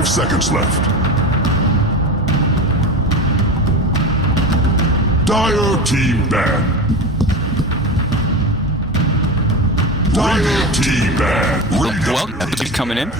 5 seconds left. Dire team ban. Dire team ban. Well, keep coming in.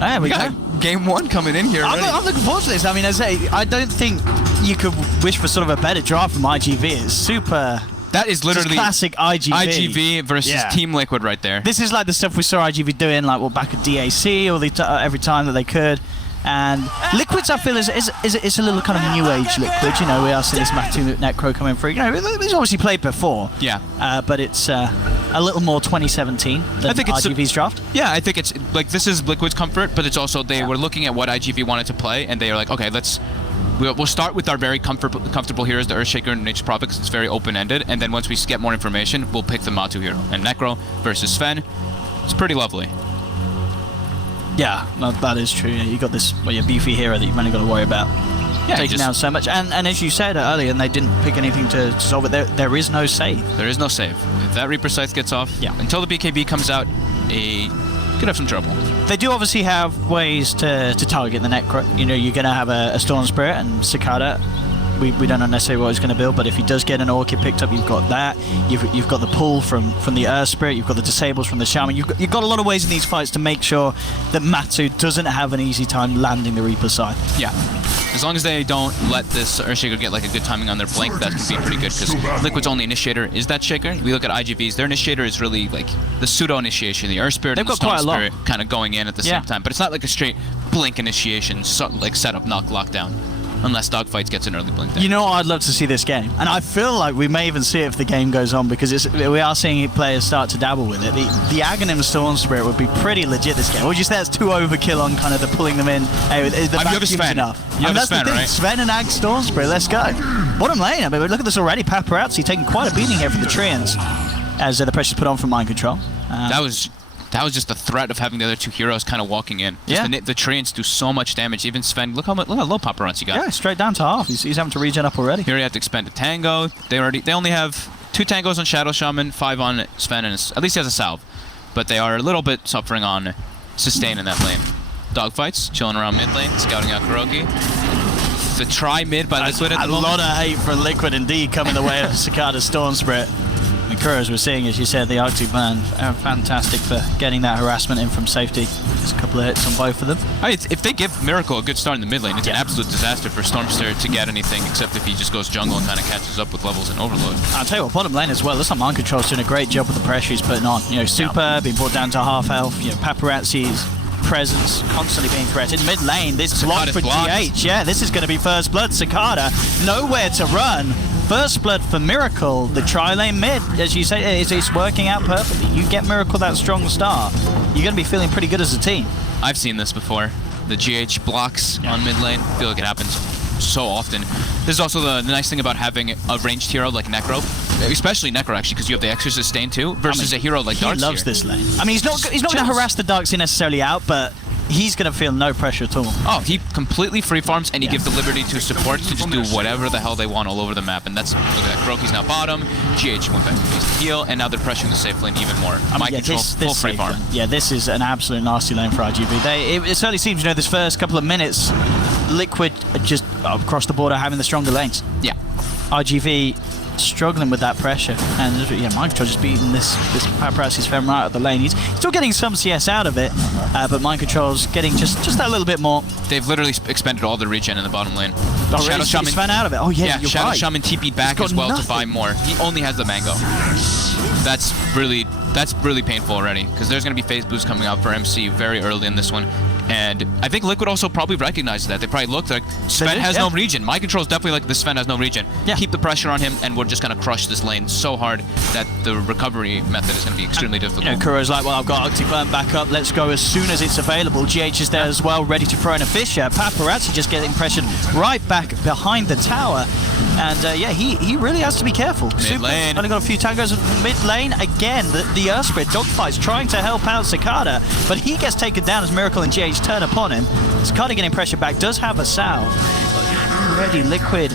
There we go. Game 1 coming in here. I'm looking forward to this. I mean, as I say, I don't think you could wish for sort of a better draft from IGV. It's super. That is literally classic IGV. IGV versus Team Liquid right there. This is like the stuff we saw IGV doing, like back at DAC, or every time that they could. And Liquid's, I feel, is a little kind of new age Liquid. You know, we are seeing this Matu Necro coming through. You know, he's obviously played before. Yeah. But it's a little more 2017 than IGV's draft. Yeah, I think it's like this is Liquid's comfort, but it's also they were looking at what IGV wanted to play, and they were like, okay, we'll start with our very comfortable heroes, the Earthshaker and Nature's Prophet, because it's very open-ended, and then once we get more information, we'll pick the Matu hero. And Necro versus Sven, it's pretty lovely. Yeah, no, that is true. You got this beefy hero that you've only got to worry about taking down so much. And as you said earlier, and they didn't pick anything to solve it, there is no save. There is no save. If that Reaper Scythe gets off, until the BKB comes out, could have some trouble. They do obviously have ways to target the Necro. You know, you're going to have a Storm Spirit and Cicada. We don't know necessarily what he's going to build, but if he does get an Orchid picked up, you've got that. You've got the pull from the Earth Spirit. You've got the disables from the Shaman. You've got a lot of ways in these fights to make sure that Matu doesn't have an easy time landing the Reaper Scythe. Yeah. As long as they don't let this Earthshaker get like a good timing on their blink, that can be pretty good, because Liquid's only initiator is that Shaker. We look at IGV's, their initiator is really like the pseudo-initiation, the Earth Spirit and the Storm Spirit kind of going in at the same time, but it's not like a straight blink initiation, like setup, knock, lockdown. Unless Dogfights gets an early blink there. You know what, I'd love to see this game. And I feel like we may even see it if the game goes on, because we are seeing players start to dabble with it. The Aghanim Storm Spirit would be pretty legit this game. Would you say that's too overkill on kind of the pulling them in? Hey, the vacuum's enough. You have a Sven, right? Sven and Ag Storm Spirit, let's go. Bottom lane, I mean, look at this already. Paparazzi taking quite a beating here from the Treants as the pressure's put on from Mind Control. That was just the threat of having the other two heroes kind of walking in. Just the Treants do so much damage. Even Sven, look how low Paparazzi got. Yeah, straight down to half. He's having to regen up already. Here you have to expend a Tango. They only have 2 Tangos on Shadow Shaman, 5 on Sven, and at least he has a Salve. But they are a little bit suffering on sustain in that lane. Dogfights, chilling around mid lane, scouting out Kuroki. The try mid by Liquid at the moment. A lot of hate for Liquid indeed coming the way of Cicada Storm Spirit. And Kuros, we're seeing, as you said, the Arctic Burn, fantastic for getting that harassment in from safety. Just a couple of hits on both of them. If they give Miracle a good start in the mid lane, it's an absolute disaster for Stormster to get anything, except if he just goes jungle and kind of catches up with levels and Overload. I'll tell you what, bottom lane as well, looks like Mind Control's doing a great job with the pressure he's putting on. You know, Super being brought down to half health, you know, Paparazzi's presence constantly being threatened. Mid lane, this block for GH. Yeah, this is going to be first blood. Cicada, nowhere to run. First blood for Miracle. The tri-lane mid, as you say, it's working out perfectly. You get Miracle that strong start, you're going to be feeling pretty good as a team. I've seen this before. The GH blocks on mid lane. I feel like it happens so often. This is also the nice thing about having a ranged hero like Necro, especially Necro actually, because you have the extra sustain too, versus a hero like Darkseer. He loves this lane. I mean, he's not going to harass the Darkseer necessarily out, but he's going to feel no pressure at all. Oh, he completely free farms, and he gives the liberty to supports to just do whatever the hell they want all over the map. And that's, look at that, Kuroki's now bottom, GH went back to heal, and now they're pressuring the safe lane even more. Mind Control, full free farm. Yeah, this is an absolute nasty lane for RGB. It certainly seems, you know, this first couple of minutes, Liquid just across the border having the stronger lanes. Yeah. RGV struggling with that pressure. And yeah, Mind Control just beating this Paparazzi's Fen right out of the lane. He's still getting some CS out of it, but Mind Control's getting just that little bit more. They've literally expended all the regen in the bottom lane. Oh, Shadow Shaman Fen out of it. Oh yeah, you're Shadow right. Shaman TP'd back as well nothing to buy more. He only has the mango. That's really painful already, because there's going to be phase boosts coming out for MC very early in this one. And I think Liquid also probably recognizes that. They probably looked like Sven has no regen. Mind Control is definitely like, this Sven has no regen. Yeah. Keep the pressure on him, and we're just going to crush this lane so hard that the recovery method is going to be extremely difficult. You know, Kuro's like, well, I've got Octiburn back up. Let's go as soon as it's available. GH is there as well, ready to throw in a Fisher. Paparazzi just getting pressured right back behind the tower. And yeah, he really has to be careful. Mid lane. Only got a few tangos mid lane. Again, the Earthspirit dogfight's trying to help out Cicada, but he gets taken down as Miracle and GH turn upon him. Cicada getting pressure back, does have a salve. Already Liquid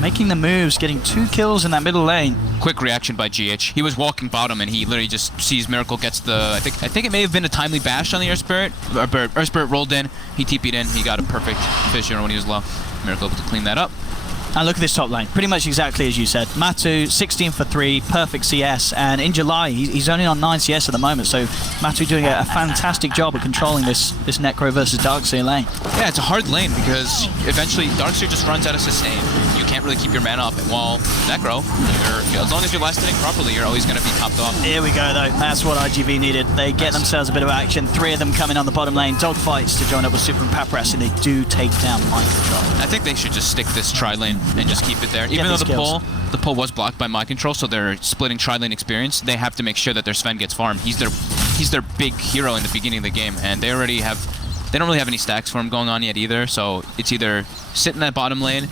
making the moves, getting 2 kills in that middle lane. Quick reaction by GH. He was walking bottom and he literally just sees Miracle gets the, I think it may have been a timely bash on the Earthspirit. Earthspirit rolled in, he TP'd in, he got a perfect fissure when he was low. Miracle able to clean that up. And look at this top lane, pretty much exactly as you said. Matu, 16 for 3, perfect CS, and in July, he's only on 9 CS at the moment, so Matu doing a fantastic job of controlling this Necro versus Darkseer lane. Yeah, it's a hard lane because eventually Darkseer just runs out of sustain. You can't really keep your mana up, while Necro, as long as you're last hitting properly, you're always going to be topped off. Here we go though, that's what IGV needed. They get themselves a bit of action, 3 of them coming on the bottom lane, dogfights to join up with Super and Paparazzi, and they do take down Mind Control. I think they should just stick this tri-lane and just keep it there. Even though the pull was blocked by Mind Control, so they're splitting tri-lane experience, they have to make sure that their Sven gets farmed. He's their big hero in the beginning of the game, and they don't really have any stacks for him going on yet either, so it's either sit in that bottom lane,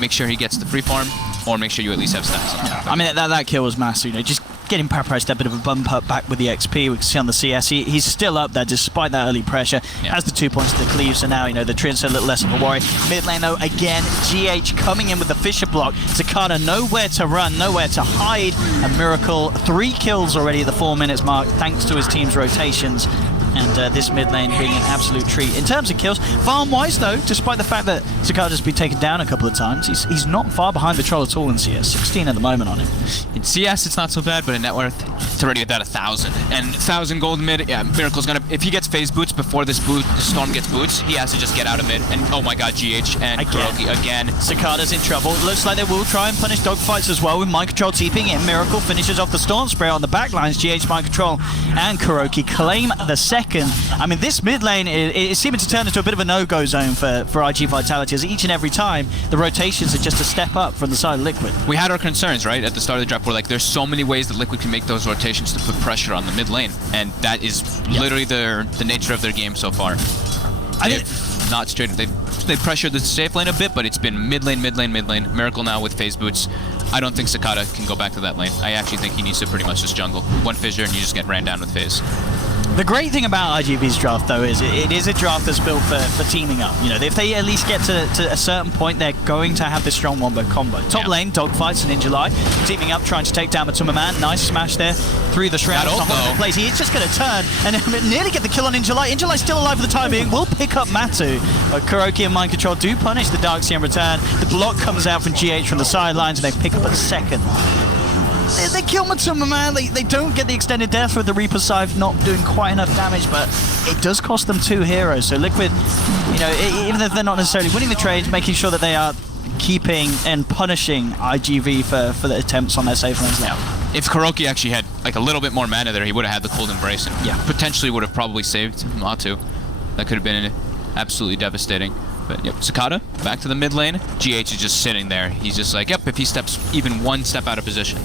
make sure he gets the free farm, or make sure you at least have stacks on top. I mean, that kill was massive, you know, just getting Paparazzi a bit of a bump up back with the XP. We can see on the CS, he's still up there despite that early pressure. Yeah. Has the 2 points to the cleave, so now, you know, the Trin's a little less of a worry. Mid lane, though, again, GH coming in with the Fisher block. Cicada nowhere to run, nowhere to hide. A Miracle, 3 kills already at the 4 minutes mark, thanks to his team's rotations. And this mid lane being an absolute treat. In terms of kills, farm-wise though, despite the fact that Cicada's been taken down a couple of times, he's not far behind the Troll at all in CS. 16 at the moment on him. In CS, it's not so bad, but in net worth, it's already at that 1,000. And 1,000 gold mid, yeah, Miracle's gonna, if he gets phase boots before this Storm gets boots, he has to just get out of mid. And oh my god, GH and Kuroki again. Cicada's in trouble. Looks like they will try and punish dogfights as well with Mind Control TPing in. Miracle finishes off the Storm Spray on the backlines. GH, Mind Control, and Kuroki claim the second. I mean, this mid lane is seeming to turn into a bit of a no-go zone for IG Vitality, as each and every time the rotations are just a step up from the side of Liquid. We had our concerns, right, at the start of the draft, where like there's so many ways that Liquid can make those rotations to put pressure on the mid lane, and that is literally the nature of their game so far. They've not straight. They've pressured the safe lane a bit, but it's been mid lane, mid lane, mid lane. Miracle now with phase boots. I don't think Cicada can go back to that lane. I actually think he needs to pretty much just jungle. One fissure and you just get ran down with phase. The great thing about IGV's draft, though, is it is a draft that's built for teaming up. You know, if they at least get to a certain point, they're going to have this strong wombo combo. Top lane, dogfights, and in July, teaming up, trying to take down Matuma Man. Nice smash there through the shroud. Place. He is just going to turn and nearly get the kill on In July. In July still alive for the time being. Will pick up Matu. But Kuroki and Mind Control do punish the Darkseer in return. The block comes out from GH from the sidelines, and they pick up a second. They kill Matuma Man. They don't get the extended death with the Reaper Scythe not doing quite enough damage, but it does cost them 2 heroes. So Liquid, you know, even if they're not necessarily winning the trades, making sure that they are keeping and punishing IGV for the attempts on their safe lanes now. If Kuroki actually had like a little bit more mana there, he would have had the Cold Embrace and potentially would have probably saved Matu. That could have been absolutely devastating. But yep, Cicada, back to the mid lane. GH is just sitting there. He's just like, yep, if he steps even 1 step out of position,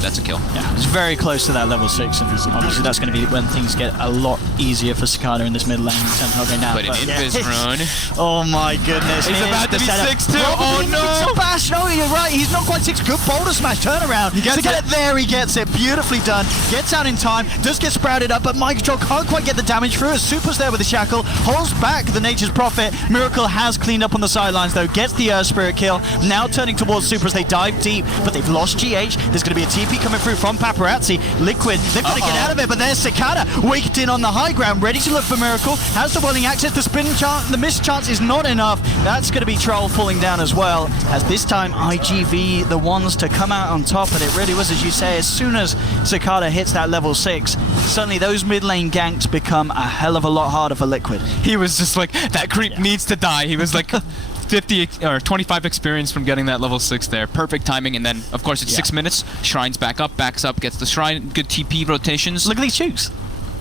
that's a kill. Yeah, it's very close to that level 6, and obviously that's going to be when things get a lot easier for Cicada in this mid lane. But an Invis rune. Oh my goodness. He's about to be 6 too. Oh no! Bash. No, you're right. He's not quite 6. Good boulder smash turnaround. To get it there, he gets it. Beautifully done. Gets out in time. Does get sprouted up, but Mind Control can't quite get the damage through. Super's there with the shackle. Holds back the Nature's Prophet. Miracle has cleaned up on the sidelines though. Gets the Earth Spirit kill. Now turning towards Super as they dive deep, but they've lost GH. There's going to be a TP TP coming through from Paparazzi. Liquid, they've got to get out of it, but there's Cicada waiting on the high ground, ready to look for Miracle. Has the welling access, the spin chance, the miss chance is not enough. That's going to be Troll falling down as well, as this time IGV the ones to come out on top, and it really was, as you say, as soon as Cicada hits that level 6, suddenly those mid lane ganks become a hell of a lot harder for Liquid. He was just like, that creep needs to die. He was like 50 or 25 experience from getting that level 6 there. Perfect timing, and then of course it's 6 minutes. Shrine's back up, backs up, gets the Shrine. Good TP rotations. Look at these shoots.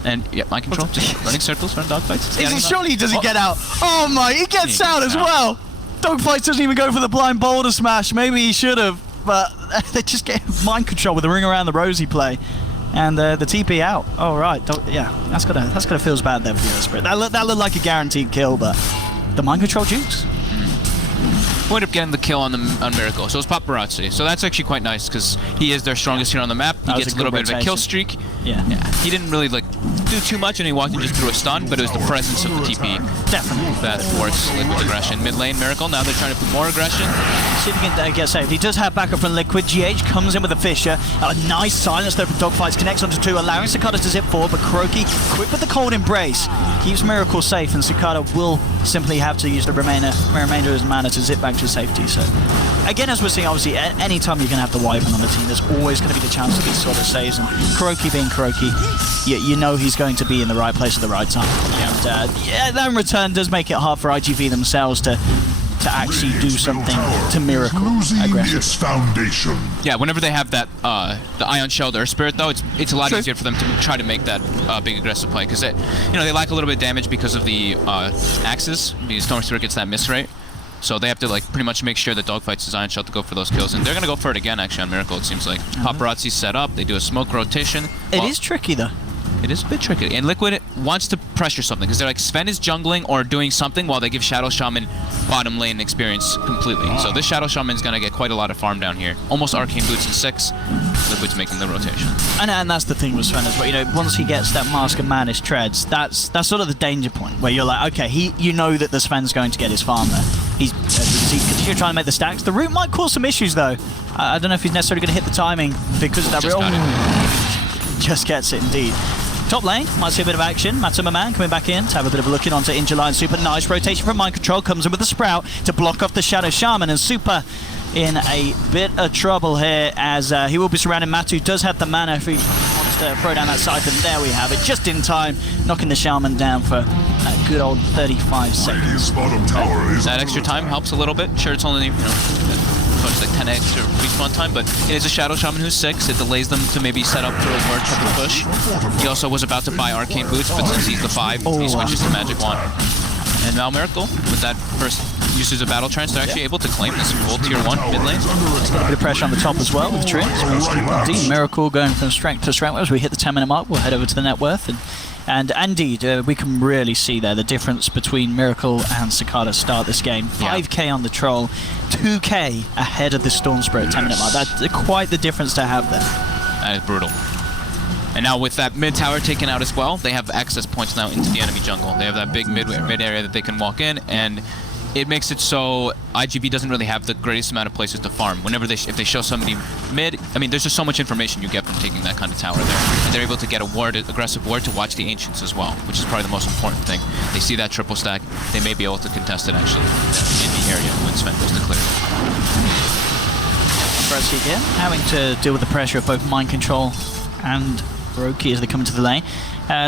And yeah, mind control, just running circles, running dogfights. Surely he doesn't get out. Oh my, he gets out as well. Dogfights doesn't even go for the blind boulder smash. Maybe he should have, but they just get mind control with the ring around the rosy play. And the TP out. Oh right, yeah, that's gonna feels bad there for the Spirit. That looked like a guaranteed kill, but the mind control jukes. Would up getting the kill on Miracle. So it's Paparazzi. So that's actually quite nice because he is their strongest hero on the map. He gets a little bit of a kill streak. Yeah. He didn't really like do too much, and he walked in just through a stun, but it was the presence of the TP Definitely that forced Liquid's aggression. Mid lane Miracle. Now they're trying to put more aggression. See if he can get saved. He does have backup from Liquid. GH comes in with a Fissure. A nice silence there from Dogfights. Connects onto 2, allowing Cicada to zip forward, but Kuroky, quick with the cold embrace, keeps Miracle safe, and Cicada will simply have to use the remainder of his mana to zip back to safety. So, again, as we're seeing, obviously, any time you can have the Wyvern on the team, there's always going to be the chance of these sort of saves. And Kuroky being Kuroky, you know he's going to be in the right place at the right time. And that in return does make it hard for IGV themselves to actually do something to Miracle aggressive. Its foundation. Yeah, whenever they have that the Ion Shell Earth Spirit, though, it's a lot easier for them to try to make that big aggressive play because they lack a little bit of damage because of the axes. The Storm Spirit gets that miss rate. So they have to like pretty much make sure that Dogfights is Ion Shell to go for those kills, and they're gonna go for it again actually on Miracle. It seems like Paparazzi's set up. They do a smoke rotation. It is tricky though. It is a bit tricky, and Liquid wants to pressure something because they're like Sven is jungling or doing something while they give Shadow Shaman bottom lane experience completely. So this Shadow Shaman is gonna get quite a lot of farm down here. Almost Arcane Boots in 6. Liquid's making the rotation. And that's the thing with Sven as well. Once he gets that Mask of Madness treads, that's sort of the danger point where you're like, okay, you know that the Sven's going to get his farm there. He's continuing trying to make the stacks. The root might cause some issues though. I don't know if he's necessarily going to hit the timing because of that. Just gets it indeed. Top lane, might see a bit of action. Matsuma Man coming back in to have a bit of a look in onto Injuly and Super. Nice rotation from Mind Control, comes in with the Sprout to block off the Shadow Shaman, and Super in a bit of trouble here as he will be surrounding. Matu does have the mana if he wants to throw down that side, and there we have it, just in time, knocking the Shaman down for a good old 35 seconds. That extra time helps a little bit. Sure, it's only, like 10 extra respawn time, but it is a Shadow Shaman who's 6. It delays them to maybe set up for a more triple push. He also was about to buy Arcane Boots, but since he's the 5, he switches to Magic Wand. And now Miracle, with that first usage of Battle Trance, they're actually able to claim this full tier 1 mid lane. A bit of pressure on the top as well with the Treants. Indeed, Miracle going from strength to strength. As we hit the 10-minute mark, we'll head over to the net worth. And indeed, we can really see there the difference between Miracle and Cicada start this game. 5k on the Troll, 2k ahead of the Storm Spirit 10-minute mark. That's quite the difference to have there. That is brutal. And now with that mid tower taken out as well, they have access points now into the enemy jungle. They have that big mid area that they can walk in, and it makes it so IGV doesn't really have the greatest amount of places to farm. Whenever if they show somebody mid, I mean, there's just so much information you get from taking that kind of tower there. And they're able to get a ward, aggressive ward, to watch the Ancients as well, which is probably the most important thing. They see that triple stack, they may be able to contest it actually in the area when Sven goes to clear. Paparazzi again, having to deal with the pressure of both Mind Control and Kuroky as they come into the lane.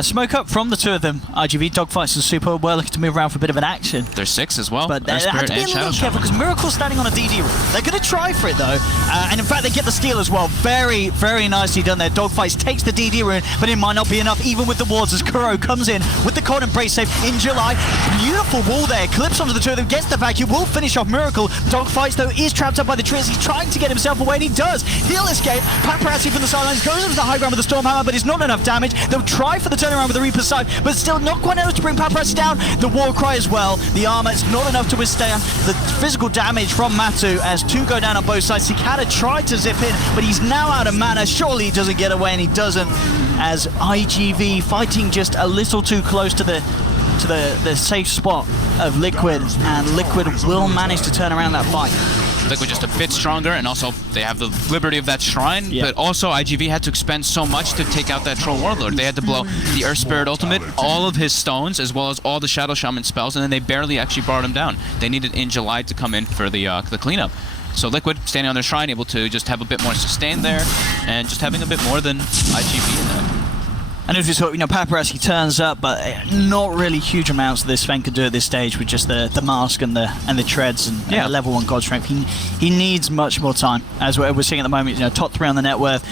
Smoke up from the two of them. IGV, Dogfights and Super were looking to move around for a bit of an action. They're 6 as well. But they have to be a little careful because Miracle's standing on a DD room. They're going to try for it though. And in fact, they get the steal as well. Very, very nicely done there. Dogfights takes the DD room, but it might not be enough even with the wards as Kuro comes in with the cold embrace save in July. Beautiful wall there. Clips onto the two of them, gets the vacuum, will finish off Miracle. Dogfights though is trapped up by the trees. He's trying to get himself away and he does. He'll escape. Paparazzi from the sidelines goes into the high ground with the Stormhammer, but it's not enough damage. They'll try for the turnaround with the Reaper's side, but still not quite enough to bring Paparazzi down. The war cry as well. The armor is not enough to withstand the physical damage from Matu as 2 go down on both sides. Cicada tried to zip in, but he's now out of mana. Surely he doesn't get away, and he doesn't, as IGV fighting just a little too close to the safe spot of Liquid, and Liquid will manage to turn around that fight. Liquid just a bit stronger, and also they have the liberty of that shrine, Yeah. but also IGV had to expend so much to take out that Troll Warlord. They had to blow the Earth Spirit ultimate, all of his stones, as well as all the Shadow Shaman spells, and then they barely actually brought him down. They needed Injuly to come in for the cleanup. So Liquid, standing on their shrine, able to just have a bit more sustain there, and just having a bit more than IGV in that. And as we saw, Paparazzi turns up, but not really huge amounts that this Sven could do at this stage with just the mask and the treads and the level 1 god strength. He needs much more time, as we're seeing at the moment. Top 3 on the net worth,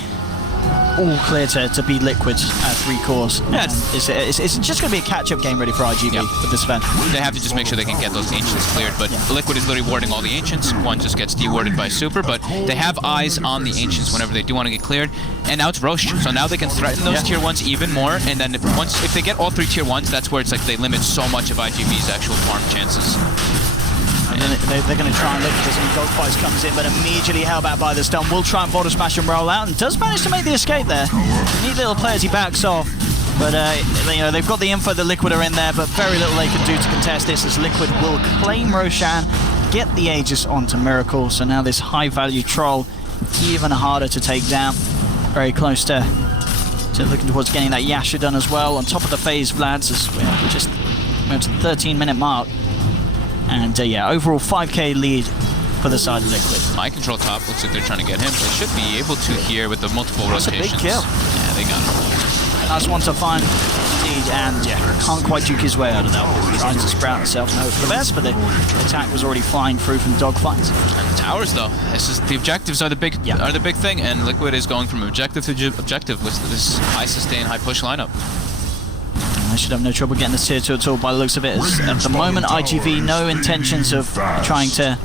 all clear to be Liquid at 3 cores. Yeah, it's just going to be a catch-up game ready for IGV with this Sven. They have to just make sure they can get those Ancients cleared, but Liquid is literally warding all the Ancients. One just gets dewarded by Super, but they have eyes on the Ancients whenever they do want to get cleared. And now it's Roche, so now they can threaten those tier 1s even more, and then if they get all 3 tier 1s, that's where it's like they limit so much of IGV's actual farm chances. And then they're going to try and look for this, and Dogfights comes in, but immediately held back by the stun. Will try and Boulder Smash and roll out, and does manage to make the escape there. Neat little play as he backs off. But they've got the info that Liquid are in there, but very little they can do to contest this, as Liquid will claim Roshan, get the Aegis onto Miracle. So now this high-value Troll, even harder to take down. Very close to looking towards getting that Yasha done as well. On top of the phase, Vlads, as we're just to the 13-minute mark. And overall 5k lead for the side of Liquid. Mind control top, looks like they're trying to get him. They should be able to here with the multiple rotations. That's a big kill. Yeah, they got him. Nice one to find, indeed, and can't quite juke his way out of that one. Trying to sprout himself, no for the best, but the attack was already flying through from Dogfights. And the towers, though, the objectives are the big thing, and Liquid is going from objective to objective with this high sustain, high push lineup. I should have no trouble getting this tier 2 at all by the looks of it. As at the moment, IGV, no intentions of trying to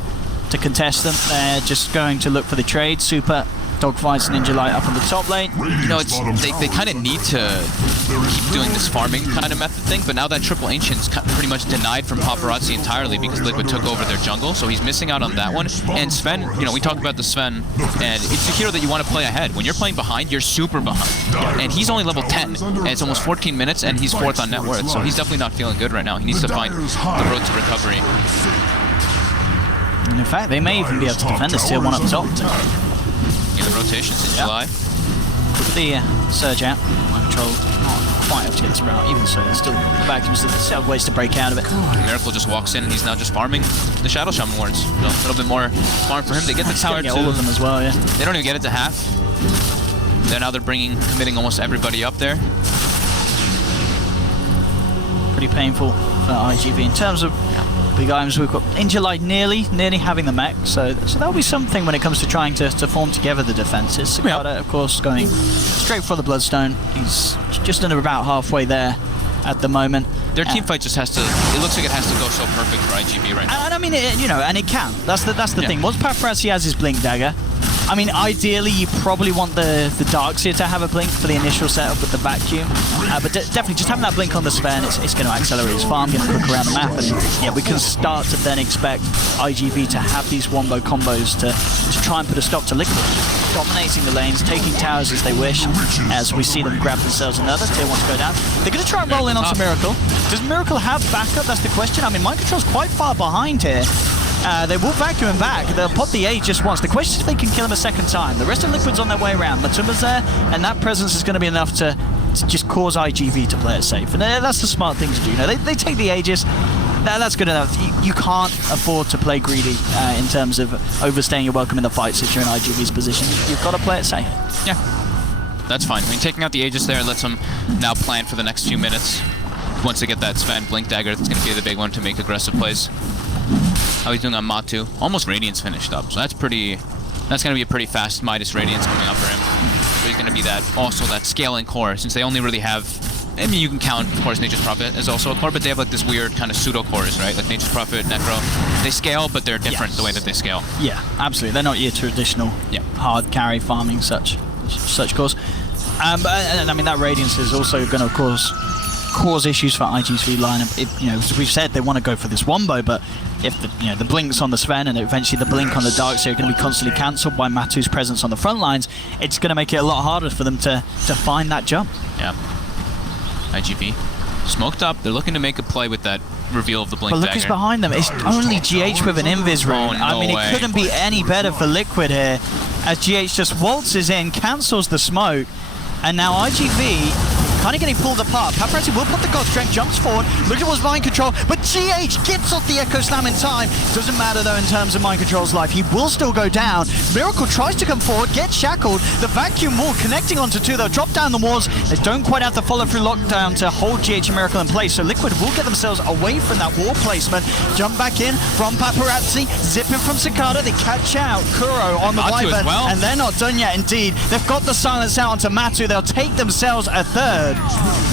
contest them. They're just going to look for the trade. Super, Dogfights, and Ninja Light up on the top lane. They kind of need to keep doing this farming kind of method thing, but now that triple Ancient's pretty much denied from Paparazzi entirely because Liquid took over their jungle, so he's missing out on that one. And Sven, we talked about the Sven, and it's a hero that you want to play ahead. When you're playing behind, you're super behind. And he's only level 10, and it's almost 14 minutes, and he's 4th on net worth, so he's definitely not feeling good right now. He needs to find the road to recovery. And in fact, they may even be able to defend this tier 1 up top. In the rotations in July. With the surge out, Mind Control not quite able to get the sprout, even so, there's still vacuums, still have ways to break out of it. Miracle just walks in, and he's now just farming the Shadow Shaman wards. A little bit more farm for him. They get the tower to all of them as well, yeah. They don't even get it to half. Now they're committing almost everybody up there. Pretty painful for IGV in terms of big items. We've got Ninja Light nearly having the mech, so that'll be something when it comes to trying to form together the defenses. Cicada, of course, going straight for the Bloodstone. He's just under about halfway there at the moment. Their team fight just has to. It looks like it has to go so perfect for IGV right now. And I mean, and it can. That's the thing. Once Paparazzi has his Blink Dagger, I mean, ideally, you probably want the Darkseer to have a blink for the initial setup with the vacuum. But definitely, just having that blink on the Sven, it's going to accelerate his farm, going to look around the map, and we can start to then expect IGV to have these wombo combos to try and put a stop to Liquid. Dominating the lanes, taking towers as they wish, as we see them grab themselves another tier 1 to go down. They're going to try and roll in onto Miracle. Does Miracle have backup? That's the question. I mean, Mind Control's quite far behind here. They will vacuum him back. They'll pop the Aegis just once. The question is if they can kill him a second time. The rest of Liquid's on their way around. Matuma's there, and that presence is going to be enough to just cause IGV to play it safe. And that's the smart thing to do. They take the Aegis. That's good enough. You can't afford to play greedy in terms of overstaying your welcome in the fights if you're in IGV's position. You've got to play it safe. Yeah, that's fine. I mean, taking out the Aegis there lets them now plan for the next few minutes. Once they get that Sven Blink Dagger, it's going to be the big one to make aggressive plays. How he's doing on Matu. Almost Radiance finished up, so that's going to be a pretty fast Midas Radiance coming up for him. So he's going to be that scaling core, since they only really have, I mean, you can count, of course, Nature's Prophet as also a core, but they have like this weird kind of pseudo cores, right? Like Nature's Prophet, Necro. They scale, but they're different the way that they scale. Yeah, absolutely. They're not your traditional hard carry farming such cores. And I mean, that Radiance is also going to, of course, cause issues for IGV lineup. As we've said, they want to go for this wombo, but if the blinks on the Sven and eventually the blink on the Darkseer are going to be constantly cancelled by Matu's presence on the front lines, it's going to make it a lot harder for them to find that jump. Yeah. IGV smoked up. They're looking to make a play with that reveal of the Blink But look Dagger. who's behind them. It's only GH with an Invis rune. Oh, no I mean, way. it couldn't be any better for Liquid here, as GH just waltzes in, cancels the smoke, and now IGV kind of getting pulled apart. Paparazzi will put the God Strength, jumps forward, look at what's mind control, but GH gets off the Echo Slam in time. Doesn't matter though in terms of Mind Control's life, he will still go down. Miracle tries to come forward, gets shackled, the vacuum wall connecting onto two though, drop down the walls. They don't quite have the follow through lockdown to hold GH and Miracle in place, so Liquid will get themselves away from that wall placement. Jump back in from Paparazzi, zipping from Cicada, they catch out Kuro on the Matu as Wyvern, well. and they're not done yet indeed. They've got the silence out onto Matu, they'll take themselves a third.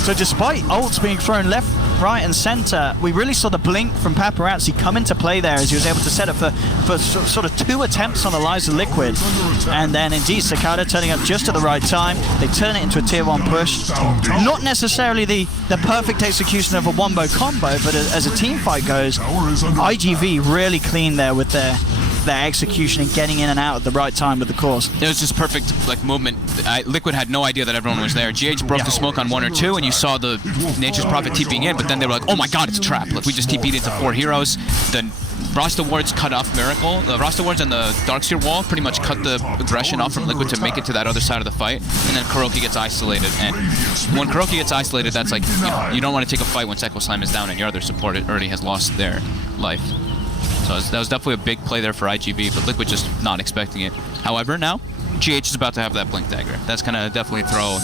So despite ults being thrown left, right and center, we really saw the blink from Paparazzi come into play there as he was able to set up for sort of 2 attempts on the lives of Liquid. And then indeed Cicada turning up just at the right time. They turn it into a tier 1 push. Not necessarily the perfect execution of a wombo combo, but as a team fight goes, IGV really clean there with their execution and getting in and out at the right time with the course. It was just perfect like movement. Liquid had no idea that everyone was there. GH broke the smoke on 1 or 2, and you saw the Nature's Prophet TPing in, but then they were like, oh my god, it's a trap. Like, we just TP'd into 4 heroes. Then Rasta Wards cut off Miracle. The Rasta Wards and the Darkseer wall pretty much cut the aggression off from Liquid to make it to that other side of the fight. And then Kuroki gets isolated. And when Kuroki gets isolated, that's like, you don't want to take a fight once Echo Slam is down and your other support already has lost their life. So that was definitely a big play there for IGV, but Liquid just not expecting it. However, now, GH is about to have that Blink Dagger. That's going to definitely throw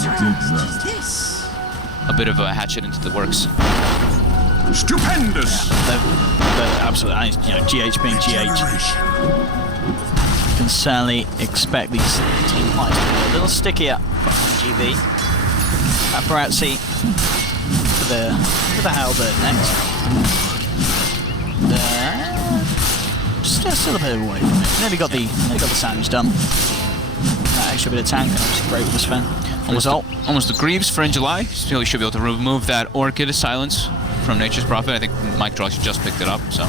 a bit of a hatchet into the works. Stupendous! Absolutely, GH being GH. You can certainly expect these team fights to be a little stickier for IGV. Paparazzi for the Halberd next. Just a little bit away from it. Nearly got the sandwich done. That extra bit of tank, obviously great with the Sven. Almost the Greaves for In July. Still, you should be able to remove that Orchid of Silence from Nature's Prophet. I think Mike Drox just picked it up, so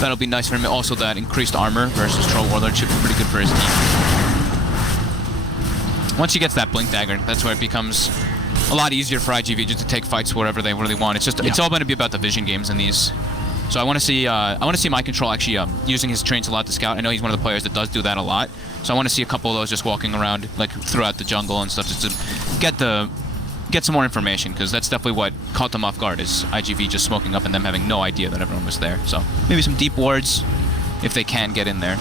that'll be nice for him. Also, that increased armor versus Troll Warlord should be pretty good for his team. Once he gets that Blink Dagger, that's where it becomes a lot easier for IGV just to take fights wherever they really want. It's just it's all going to be about the vision games in these. So I want to see Mind Control actually using his trains a lot to scout. I know he's one of the players that does do that a lot. So I want to see a couple of those just walking around like throughout the jungle and stuff, just to get some more information, because that's definitely what caught them off guard, is IGV just smoking up and them having no idea that everyone was there. So maybe some deep wards, if they can get in there,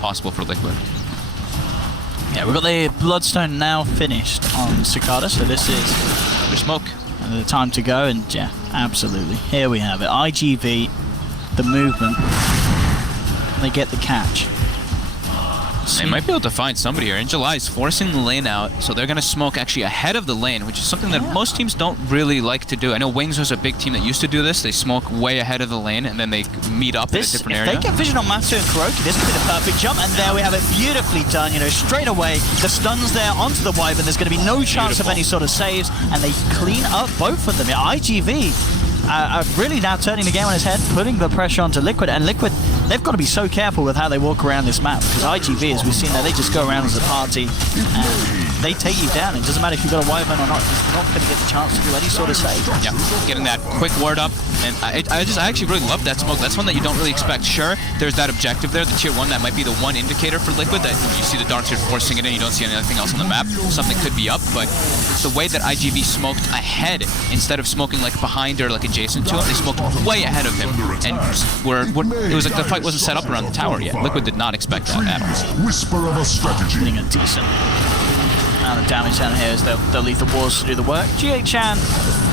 possible for Liquid. Yeah, we've got the Bloodstone now finished on Cicada, so this is There's smoke. the time to go, and yeah, absolutely. Here we have it. IGV, the movement, they get the catch. They might be able to find somebody here. In July is forcing the lane out, so they're going to smoke actually ahead of the lane, which is something that most teams don't really like to do. I know Wings was a big team that used to do this. They smoke way ahead of the lane, and then they meet up in a different area. If they get vision on Matu and Kuroki, this could be the perfect jump, and there we have it, beautifully done. Straight away, the stun's there onto the Wyvern. There's going to be no chance of any sort of saves, and they clean up both of them. Yeah, IGV really now turning the game on its head, putting the pressure onto Liquid, and Liquid, they've got to be so careful with how they walk around this map, because IGV, as we've seen there, they just go around as a party and they take you down. It doesn't matter if you've got a Wyvern or not, you're not going to get the chance to do any sort of save. Yeah, getting that quick ward up, and I actually really love that smoke. That's one that you don't really expect. Sure, there's that objective there, the tier 1, that might be the one indicator for Liquid, that you see the Darkseer forcing it in, you don't see anything else on the map, something could be up, but the way that IGV smoked ahead, instead of smoking like behind or like adjacent to him, they smoked way ahead of him, and it was like the fight wasn't set up around the tower yet. Liquid did not expect that at all. Whisper of a strategy. Getting a decent amount of damage down here as they'll leave the walls to do the work. GH and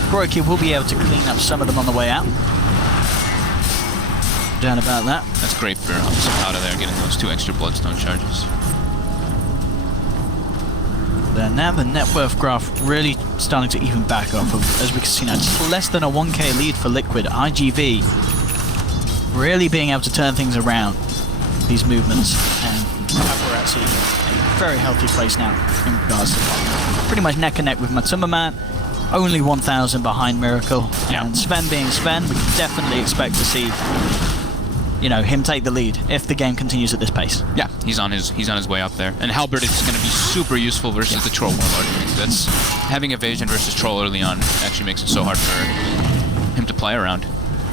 Kuroki will be able to clean up some of them on the way out. Down about that. That's great for Cicada there, getting those 2 extra Bloodstone charges. Now the net worth graph really starting to even back off of, as we can see now, just less than a 1k lead for Liquid. IGV really being able to turn things around, these movements, and Paparazzi in a very healthy place now in regards to pretty much neck and neck with Matumba Man, only 1,000 behind Miracle, and Sven being Sven, we can definitely expect to see him take the lead if the game continues at this pace. Yeah, he's on his way up there. And Halberd is going to be super useful versus the Troll Warlord. That's having evasion versus Troll early on actually makes it so hard for him to play around.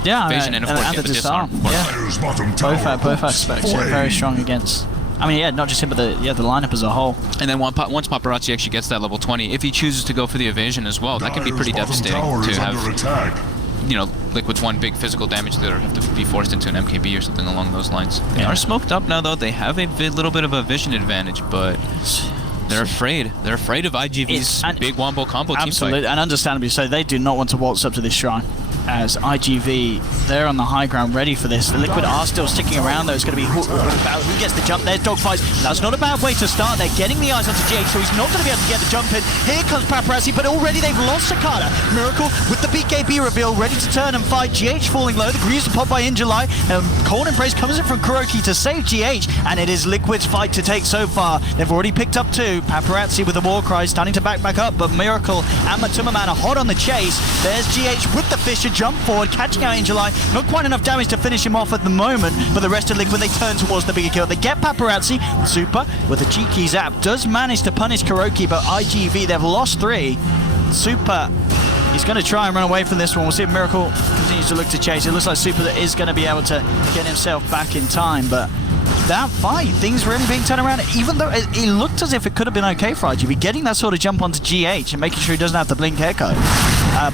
Yeah, evasion and of course the disarm. Of course. Yeah. Dire's bottom tower Both aspects, yeah, very strong against. I mean, yeah, not just him, but the lineup as a whole. And then once Paparazzi actually gets that level 20, if he chooses to go for the evasion as well, that can be pretty devastating to have. You know, Liquid's one big physical damage that have to be forced into an MKB or something along those lines. They are smoked up now, though. They have a little bit of a vision advantage, but they're afraid. They're afraid of IGV's big wombo combo team fight. Absolutely, and understandably so. They do not want to waltz up to this shrine. As IGV, they're on the high ground ready for this. The Liquid are still sticking around though. It's going to be who gets the jump. There's dogfights. That's not a bad way to start. They're getting the eyes onto GH, so he's not going to be able to get the jump in. Here comes Paparazzi, but already they've lost Sakata. Miracle with the BKB reveal, ready to turn and fight. GH falling low. The Greaves are popped by Injuly. Cold Embrace comes in from Kuroki to save GH, and it is Liquid's fight to take so far. They've already picked up 2. Paparazzi with the war cry, starting to back up, but Miracle and Matuma-man are hot on the chase. There's GH with the Fissure, jump forward, catching out in July. Not quite enough damage to finish him off at the moment, but the rest of Liquid, they turn towards the bigger kill. They get Paparazzi. Super, with a cheeky zap, does manage to punish Kuroki, but IGV, they've lost 3. Super, he's going to try and run away from this one. We'll see if Miracle continues to look to chase. It looks like Super is going to be able to get himself back in time, but that fight, things really being turned around, even though it looked as if it could have been okay for IGV, getting that sort of jump onto GH and making sure he doesn't have to blink Echo.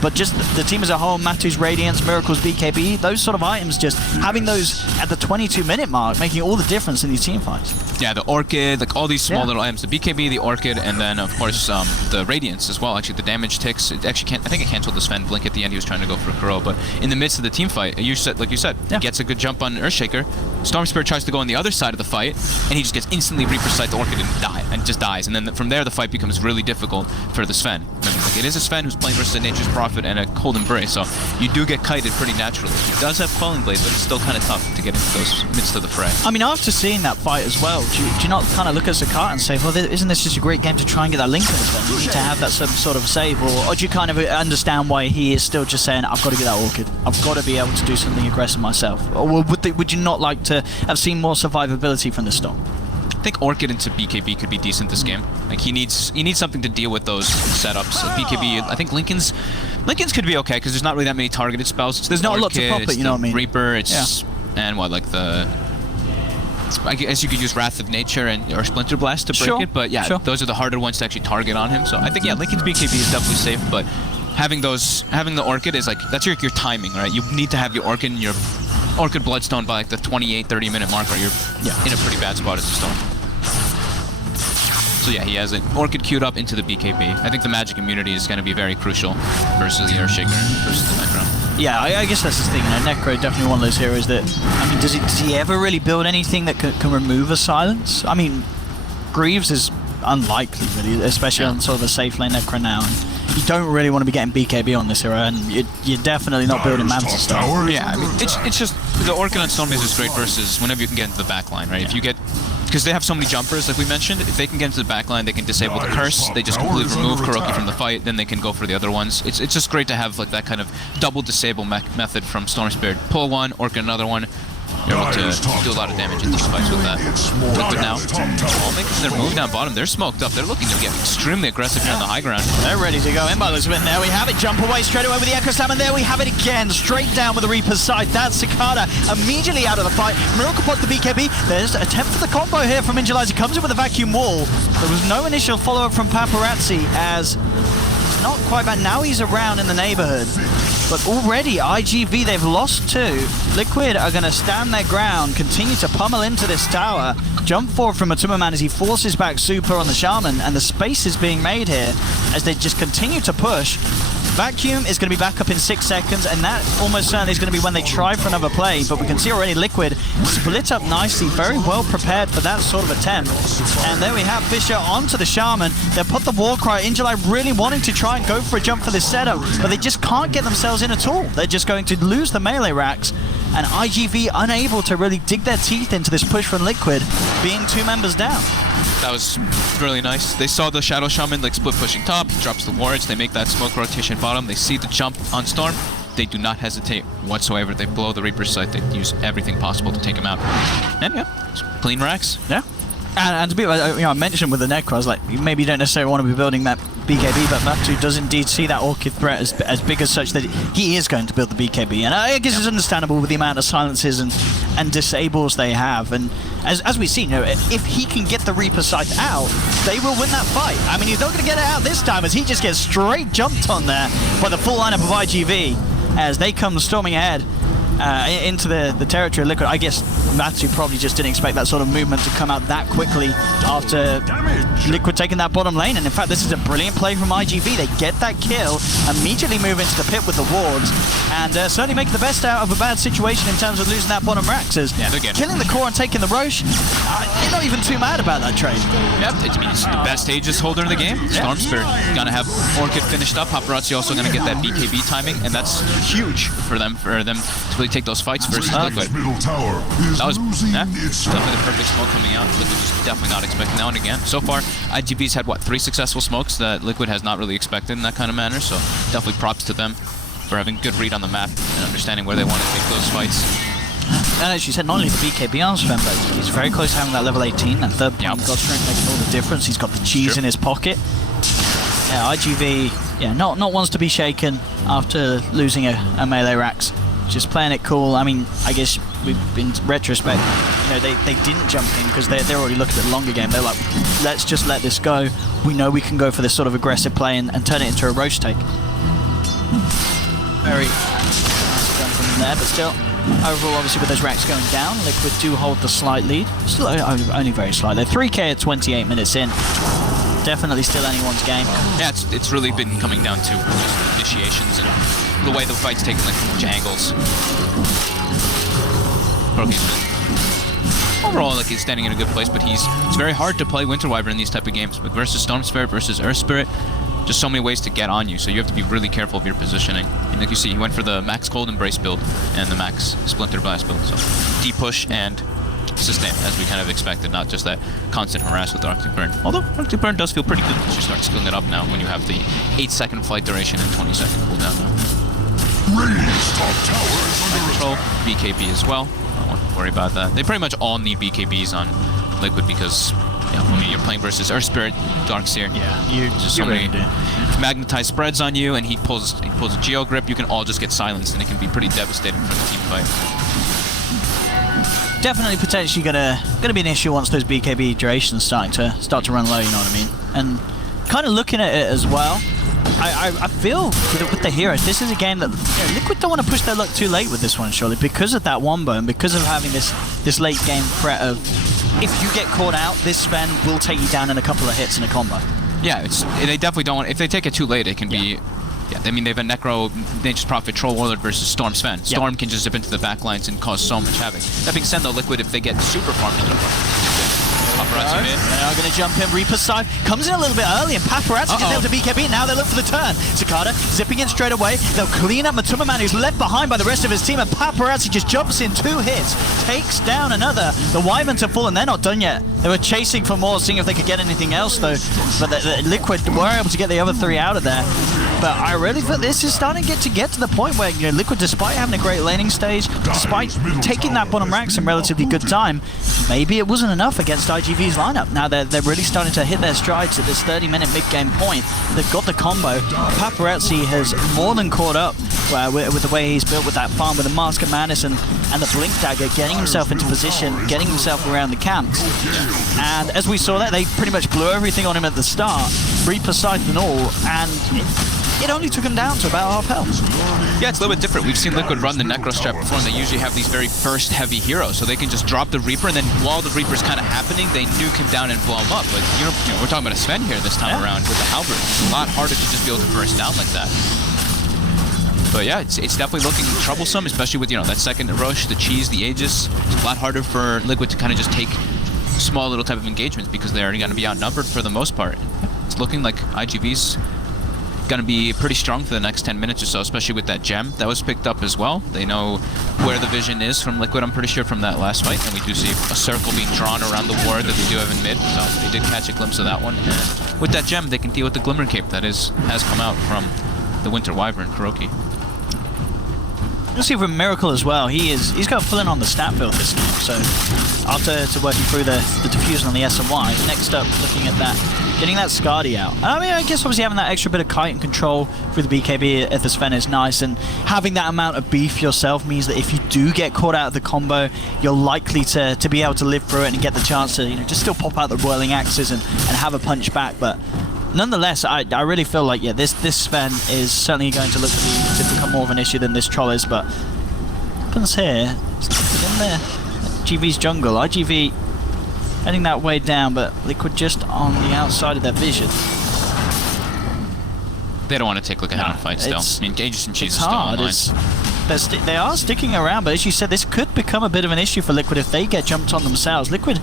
But just the team as a whole, Matu's Radiance, Miracle's BKB, those sort of items, just having those at the 22-minute mark, making all the difference in these team fights. Yeah, the Orchid, like all these small little items, the BKB, the Orchid, and then of course the Radiance as well. Actually, the damage ticks. It actually can't. I think it canceled the Sven blink at the end. He was trying to go for a Kuro, but in the midst of the team fight, like you said, he gets a good jump on Earthshaker. Storm Spirit tries to go on the other side of the fight, and he just gets instantly Reaper Sight the Orchid and just dies. And then from there, the fight becomes really difficult for the Sven. Remember, like, it is a Sven who's playing versus a Nature's Prophet and a Cold Embrace, so you do get kited pretty naturally. He does have Quelling Blade, but it's still kind of tough to get into those midst of the fray. I mean, after seeing that fight as well, do you not kind of look at Sakata and say, well, isn't this just a great game to try and get that link in the Sven? You need to have that sort of save, or do you kind of understand why he is still just saying, I've got to get that Orchid. I've got to be able to do something aggressive myself. Or would you not like to have seen more survivability from the Storm? I think Orchid into BKB could be decent this game. Like he needs something to deal with those setups. BKB, I think Linken's could be okay because there's not really that many targeted spells. There's not a lot to pop it, you know what I mean? Reaper, and what, like the, I guess you could use Wrath of Nature or Splinter Blast to break it, but yeah, those are the harder ones to actually target on him. So I think Linken's BKB is definitely safe, but having the Orchid is like, that's your timing, right? You need to have your Orchid and your Orchid Bloodstone by like the 28-30 minute mark, or you're in a pretty bad spot as a Storm. So yeah, he has an Orchid queued up into the BKB. I think the magic immunity is going to be very crucial versus the Earthshaker versus the Necro. Yeah, I guess that's the thing. Necro definitely one of those heroes that, I mean, does he ever really build anything that can remove a silence? I mean, Greaves is unlikely, really, especially on sort of a safe lane Necro now. And you don't really want to be getting BKB on this hero, and you're definitely not building Manta stuff. Yeah, I mean, it's just the Orchid on Storm is great versus whenever you can get into the back line, right? If you get, because they have so many jumpers, like we mentioned, if they can get into the back line, they can disable the curse, they just completely remove Kuroki from the fight, then they can go for the other ones. It's just great to have like that kind of double disable method from Storm Spirit. Pull one, Orchid another one. You're able to do a lot of damage in these fights with that. Liquid now, all making their move down bottom. They're smoked up. They're looking to get extremely aggressive here on the high ground. They're ready to go in by Elizabeth. There we have it. Jump away straight away with the Echo Slam, and there we have it again. Straight down with the Reaper's Sight. That's Sakata immediately out of the fight. Miracle pots the BKB. There's an attempt for the combo here from Injulizer. He comes in with a vacuum wall. There was no initial follow-up from Paparazzi, as not quite bad. Now he's around in the neighborhood. But already, IGV, they've lost 2. Liquid are going to stand their ground, continue to pummel into this tower. Jump forward from Matuma-man as he forces back Super on the Shaman, and the space is being made here as they just continue to push. Vacuum is going to be back up in 6 seconds, and that almost certainly is going to be when they try for another play, but we can see already Liquid split up nicely, very well prepared for that sort of attempt. And there we have Fissure onto the Shaman. They put the Warcry. Injuly really wanting to try and go for a jump for this setup, but they just can't get themselves in at all. They're just going to lose the melee racks, and IGV unable to really dig their teeth into this push from Liquid, being 2 members down. That was really nice. They saw the Shadow Shaman like split pushing top, he drops the wards, they make that smoke rotation bottom, they see the jump on Storm, they do not hesitate whatsoever. They blow the Reaper's Sight, they use everything possible to take him out. And yeah, clean racks. Yeah. And to be, I mentioned with the Necro, I was like, maybe you don't necessarily want to be building that BKB, but Matu does indeed see that Orchid threat as big as such that he is going to build the BKB. And I guess it's understandable with the amount of silences and disables they have. And as we see, you know, if he can get the Reaper sight out, they will win that fight. I mean, he's not going to get it out this time as he just gets straight jumped on there by the full lineup of IGV as they come storming ahead into the territory of Liquid. I guess Matu probably just didn't expect that sort of movement to come out that quickly after Liquid taking that bottom lane. And in fact, this is a brilliant play from IGV. They get that kill, immediately move into the pit with the wards, and certainly make the best out of a bad situation in terms of losing that bottom Raxes. Yeah, they're good. Killing the core and taking the Roche, you're not even too mad about that trade. Yep, I mean, it's the best Aegis holder in the game. Storm Spirit gonna have Orchid finished up. Paparazzi also gonna get that BKB timing, and that's huge for them to really take those fights versus Liquid. Middle tower is That was losing its definitely the perfect smoke coming out. Liquid was definitely not expecting that one again. So far, IGV's had, what, 3 successful smokes that Liquid has not really expected in that kind of manner, so definitely props to them for having good read on the map and understanding where they want to take those fights. And as you said, not only the BKB on Sven, but he's very close to having that level 18, that third point God strength making all the difference. He's got the cheese in his pocket. Yeah, IGV, not wants to be shaken after losing a melee Rax. Just playing it cool. I mean, I guess in retrospect, you know, they didn't jump in because they're already looking at the longer game. They're like, let's just let this go. We know we can go for this sort of aggressive play and turn it into a Roche take. Very nice done from there, but still, overall, obviously with those racks going down, Liquid do hold the slight lead. Still only very slight. They're 3k at 28 minutes in. Definitely still anyone's game. Yeah, it's really been coming down to just initiations and the way the fight's taken, like, from which angles. Overall, like, he's standing in a good place, but it's very hard to play Winter Wyvern in these type of games. But versus Storm Spirit versus Earth Spirit, just so many ways to get on you, so you have to be really careful of your positioning. And like you see, he went for the max Cold Embrace build and the max Splinter Blast build. So deep push and sustain, as we kind of expected, not just that constant harass with Arctic Burn. Although Arctic Burn does feel pretty good once you start skilling it up now when you have the 8-second flight duration and 20-second cooldown. Radiant's top tower is under Control, BKB as well. Don't want to worry about that. They pretty much all need BKBs on Liquid because, I mean, you're playing versus Earth Spirit, Darkseer. Yeah, you just so many magnetized spreads on you, and he pulls a Geo Grip. You can all just get silenced, and it can be pretty devastating for the team fight. Definitely potentially gonna be an issue once those BKB durations start to run low. You know what I mean? And kind of looking at it as well, I feel with the heroes, this is a game that Liquid don't want to push their luck too late with this one, surely, because of that wombo and because of having this late game threat of, if you get caught out, this Sven will take you down in a couple of hits in a combo. Yeah, they definitely don't want. If they take it too late, it can be. Yeah, I mean, they have a Necro, Nature's Prophet, Troll Warlord versus Storm Sven. Storm can just zip into the back lines and cause so much havoc. That being said, though, Liquid, if they get super farmed into the Paparazzi mid. They are going to jump in. Reaper's side comes in a little bit early, and Paparazzi gets able to BKB. Now they look for the turn. Cicada zipping in straight away. They'll clean up Matuma Man, who's left behind by the rest of his team, and Paparazzi just jumps in 2 hits, takes down another. The Wyverns are full, and they're not done yet. They were chasing for more, seeing if they could get anything else, though. But the Liquid were able to get the other 3 out of there. But I really feel this is starting to get to the point where, Liquid, despite having a great laning stage, despite taking that bottom ranks in relatively good time, maybe it wasn't enough against IGV's lineup. Now they're really starting to hit their strides at this 30-minute mid-game point. They've got the combo. Paparazzi has more than caught up with the way he's built with that farm, with the Mask of Madness and the Blink Dagger, getting himself into position, getting himself around the camps. And as we saw that, they pretty much blew everything on him at the start, Reaper Scythe and all, and it only took him down to about half health. Yeah, it's a little bit different. We've seen Liquid run the Necro Strat before, and they usually have these very burst heavy heroes, so they can just drop the Reaper, and then while the Reaper's kind of happening, they nuke him down and blow him up. But we're talking about a Sven here this time around with the Halberd. It's a lot harder to just be able to burst down like that. But yeah, it's definitely looking troublesome, especially with that second Roche, the Cheese, the Aegis. It's a lot harder for Liquid to kind of just take small little type of engagements because they're already going to be outnumbered for the most part. It's looking like IGV's going to be pretty strong for the next 10 minutes or so, especially with that gem that was picked up as well. They know where the vision is from Liquid, I'm pretty sure, from that last fight, and we do see a circle being drawn around the ward that they do have in mid, so they did catch a glimpse of that one. And with that gem, they can deal with the Glimmer Cape that has come out from the Winter Wyvern, Kuroky. You'll see from Miracle as well, he's got full in on the stat build this game, so after working through the diffusion on the SMY, next up looking at that getting that Skadi out. I mean, I guess obviously having that extra bit of kite and control through the BKB at the Sven is nice, and having that amount of beef yourself means that if you do get caught out of the combo, you're likely to be able to live through it and get the chance to, you know, just still pop out the whirling axes and have a punch back. But nonetheless, I really feel like, yeah, this Sven is certainly going to look to become more of an issue than this Troll is. But happens here, in there, IGV's jungle. IGV heading that way down, but Liquid just on the outside of their vision. They don't want to take like a head-on fight still. I mean, Aegis and Cheese is still hard. online. They are sticking around, but as you said, this could become a bit of an issue for Liquid if they get jumped on themselves. Liquid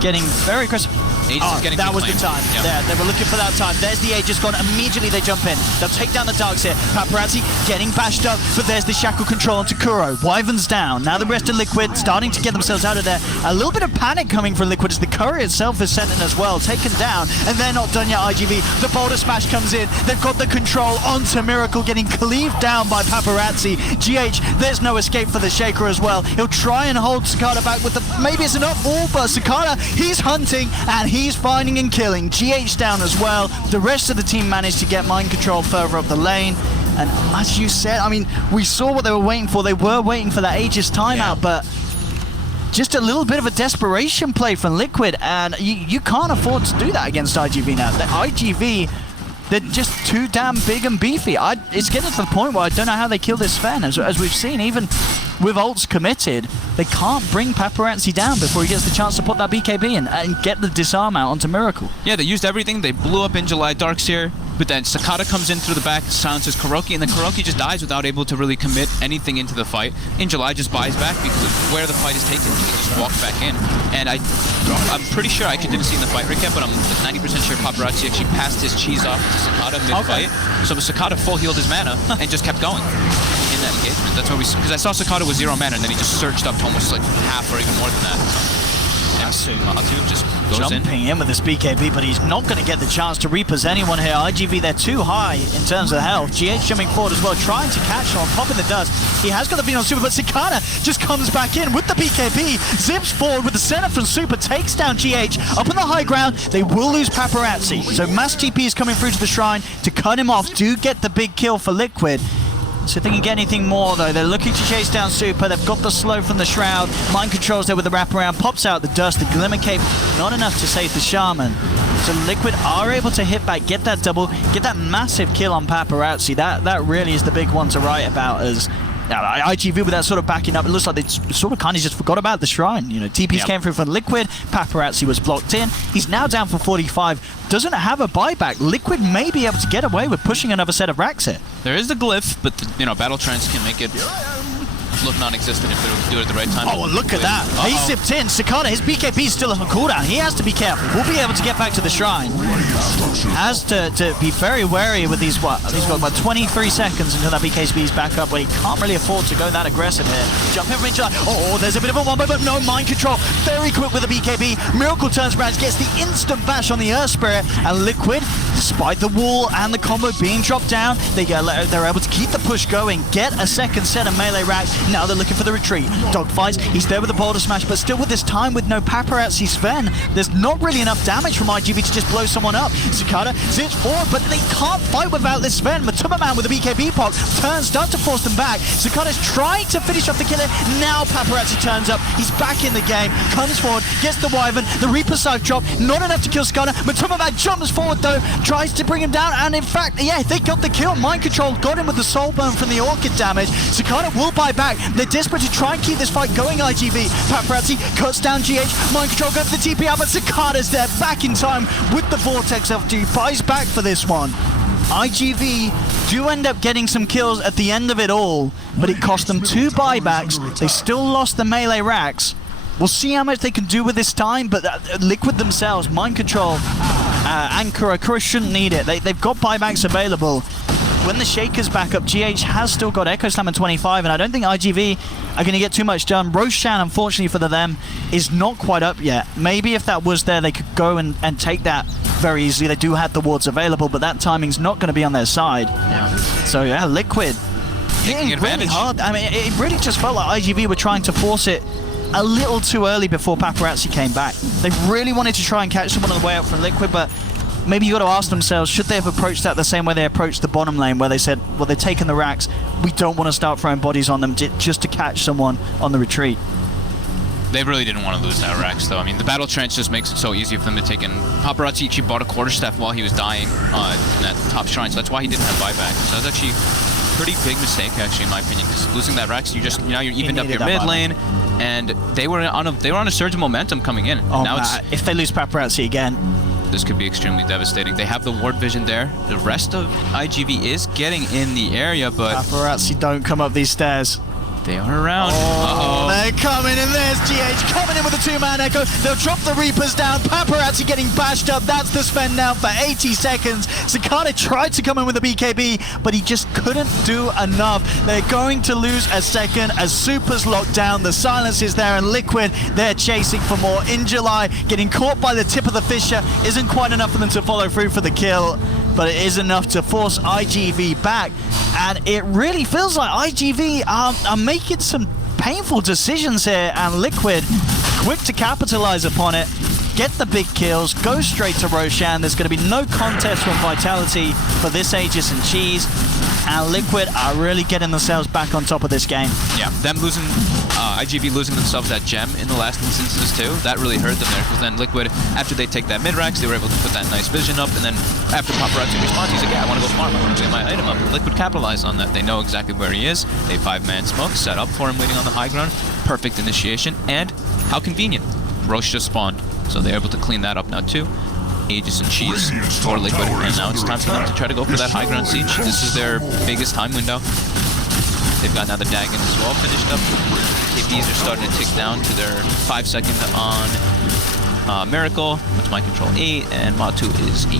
getting very aggressive. Aegis is getting that was the time. Yep. There, they were looking for that time. There's the Aegis gone. Immediately they jump in. They'll take down the Darks here. Paparazzi getting bashed up, but there's the Shackle control onto Kuro. Wyvern's down. Now the rest of Liquid starting to get themselves out of there. A little bit of panic coming from Liquid as the Courier itself is sent in as well. Taken down, and they're not done yet, IGV. The Boulder Smash comes in. They've got the control onto Miracle, getting cleaved down by Paparazzi. GH, there's no escape for the Shaker as well. He'll try and hold Cicada back with the... Maybe it's enough. All but Cicada, he's hunting, and he's finding and killing. GH down as well. The rest of the team managed to get mind control further up the lane. And as you said, I mean, we saw what they were waiting for. They were waiting for that Aegis timeout, but just a little bit of a desperation play from Liquid, and you can't afford to do that against IGV now. The IGV, they're just too damn big and beefy. It's getting to the point where I don't know how they kill this Sven. As we've seen, even with ults committed, they can't bring Paparazzi down before he gets the chance to put that BKB in and get the disarm out onto Miracle. Yeah, they used everything. They blew up in July Darks here, but then Cicada comes in through the back, silences Kuroki, and then Kuroki just dies without able to really commit anything into the fight. In July just buys back because of where the fight is taken. He just walked back in. And I'm pretty sure, I didn't see in the fight recap, but I'm 90% sure Paparazzi actually passed his cheese off to Cicada mid-fight. Okay. So Cicada full healed his mana and just kept going in that engagement. That's what because I saw Cicada with 0 mana, and then he just surged up to almost like half or even more than that. So, Matu just goes jumping in with this BKB, but he's not going to get the chance to repossess anyone here. IGV, they're too high in terms of health. GH jumping forward as well, trying to catch on, popping the dust. He has got the beat on Super, but Cicada just comes back in with the BKB, zips forward with the center from Super, takes down GH. Up on the high ground, they will lose Paparazzi. So Mass TP is coming through to the Shrine to cut him off, do get the big kill for Liquid. So if they can get anything more, though, they're looking to chase down Super. They've got the slow from the Shroud. Mind controls there with the wraparound. Pops out the dust. The Glimmer Cape, not enough to save the Shaman. So Liquid are able to hit back, get that double, get that massive kill on Paparazzi. That really is the big one to write about, as IGV with that sort of backing up. It looks like they sort of kind of just forgot about the Shrine. You know, TPs came through from Liquid. Paparazzi was blocked in. He's now down for 45. Doesn't have a buyback. Liquid may be able to get away with pushing another set of racks here. There is the glyph, but the, Battle Trance can make it look non-existent if they do it at the right time. Oh, look at that. He zipped in. Cicada, his BKB is still on cooldown. He has to be careful. We'll be able to get back to the Shrine. Has to be very wary with these, he's got about 23 seconds until that BKB is back up, where he can't really afford to go that aggressive here. Jump in from July. Oh, there's a bit of a one-by, but no mind control. Very quick with the BKB. Miracle turns around, gets the instant bash on the Earth Spirit, and Liquid, despite the wall and the combo being dropped down, they're able to keep the push going, get a second set of melee racks. Now they're looking for the retreat. Dogfights, he's there with the Boulder Smash, but still with this time with no Paparazzi Sven, there's not really enough damage from IGV to just blow someone up. Cicada zips forward, but they can't fight without this Sven. Matuma Man with the BKB pop turns down to force them back. Cicada's trying to finish off the killer. Now Paparazzi turns up. He's back in the game, comes forward, gets the Wyvern, the Reaper Scythe drop, not enough to kill Cicada. Matuma Man jumps forward though, tries to bring him down, and in fact, yeah, they got the kill. Mind control got him with the soul burn from the Orchid damage. Cicada will buy back. They're desperate to try and keep this fight going, IGV. Paparazzi cuts down GH. Mind control goes for the TP out, but Cicada's there back in time with the Vortex after he buys back for this one. IGV do end up getting some kills at the end of it all, but it cost them 2 buybacks. They still lost the melee racks. We'll see how much they can do with this time, but Liquid themselves, mind control, and Kuro shouldn't need it. They've got buybacks available. When the Shaker's back up, GH has still got Echo Slam in 25, and I don't think IGV are going to get too much done. Roshan, unfortunately for them, is not quite up yet. Maybe if that was there, they could go and take that very easily. They do have the wards available, but that timing's not going to be on their side. Yeah. So yeah, Liquid taking advantage. Really hard. I mean, it really just felt like IGV were trying to force it a little too early before Paparazzi came back. They really wanted to try and catch someone on the way up from Liquid, but maybe you got to ask themselves, should they have approached that the same way they approached the bottom lane, where they said, well, they're taking the racks, we don't want to start throwing bodies on them just to catch someone on the retreat. They really didn't want to lose that Rex, though. I mean, the battle trench just makes it so easy for them to take in. Paparazzi actually bought a quarterstaff while he was dying in that top shrine, so that's why he didn't have buyback. So that was actually a pretty big mistake, actually, in my opinion, because losing that Rex, you're evened up your mid lane, and they were on a surge of momentum coming in. Oh, now if they lose Paparazzi again, this could be extremely devastating. They have the ward vision there. The rest of IGV is getting in the area, but Paparazzi don't come up these stairs. They are around. Oh, they're coming in. There's GH coming in with a two-man echo. They'll drop the Reapers down. Paparazzi getting bashed up. That's the Sven now for 80 seconds. Zakata tried to come in with a BKB, but he just couldn't do enough. They're going to lose a second as Super's locked down. The silence is there, and Liquid, they're chasing for more. In July, getting caught by the tip of the Fissure isn't quite enough for them to follow through for the kill, but it is enough to force IGV back. And it really feels like IGV are making some painful decisions here, and Liquid quick to capitalize upon it, get the big kills, go straight to Roshan. There's going to be no contest from Vitality for this Aegis and Cheese, and Liquid are really getting themselves back on top of this game. Yeah, them losing, IGV losing themselves that gem in the last instances too, that really hurt them there, because then Liquid, after they take that mid-rax, they were able to put that nice vision up, and then after Paparazzi responds, he's like, yeah, I want to go farm, I want to get my item up. Liquid capitalized on that. They know exactly where he is. They 5-man smoke, set up for him waiting on the high ground. Perfect initiation, and how convenient. Roche just spawned, so they're able to clean that up now too. Aegis and Cheese for Liquid, and now it's time for them to try to go for that high ground siege. This is their biggest time window. They've got now the Dagon as well finished up. KPs are starting to tick down to their 5 second on Miracle, with my control 8, and Matu is 8.